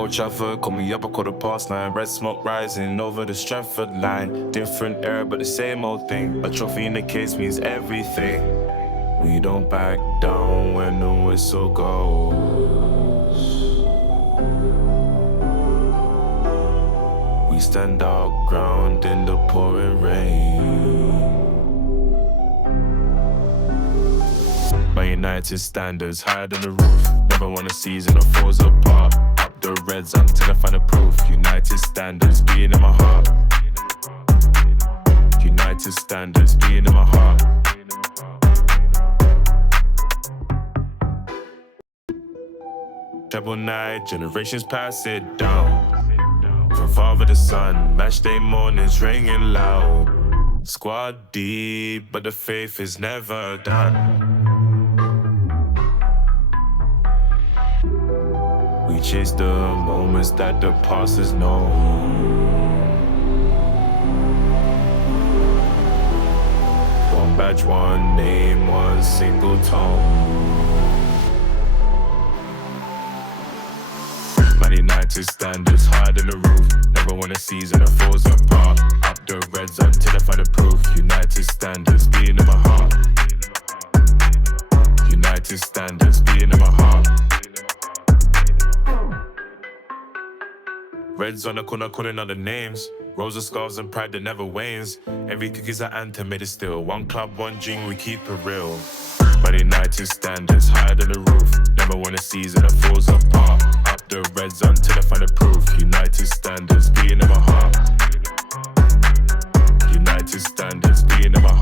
Old Trafford, call me up, I call the past nine. Red smoke rising over the Stratford line. Different era, but the same old thing. A trophy in the case means everything. We don't back down when the whistle goes. We stand our ground in the pouring rain. My United standards higher than the roof. Never won a season or falls apart. Up the Reds until I find the proof. United standards being in my heart. United standards being in my heart. Treble night, generations pass it down. From father to son, match day mornings ringing loud. Squad deep, but the faith is never done. We chase the moments that the past has known. One badge, one name, one single tone. Man United standards higher than the roof. Never won a season that falls apart. Up the Reds until I find the proof. United standards being in my heart. United standards being in my heart. Reds on the corner calling out the names. Rows of scarves and pride that never wanes. Every cookie's an anthem, made it still. One club, one dream, we keep it real. Man United standards higher than the roof. Never won a season that falls apart. Up the Reds until I find the proof. United standards being in my heart. United standards being in my heart.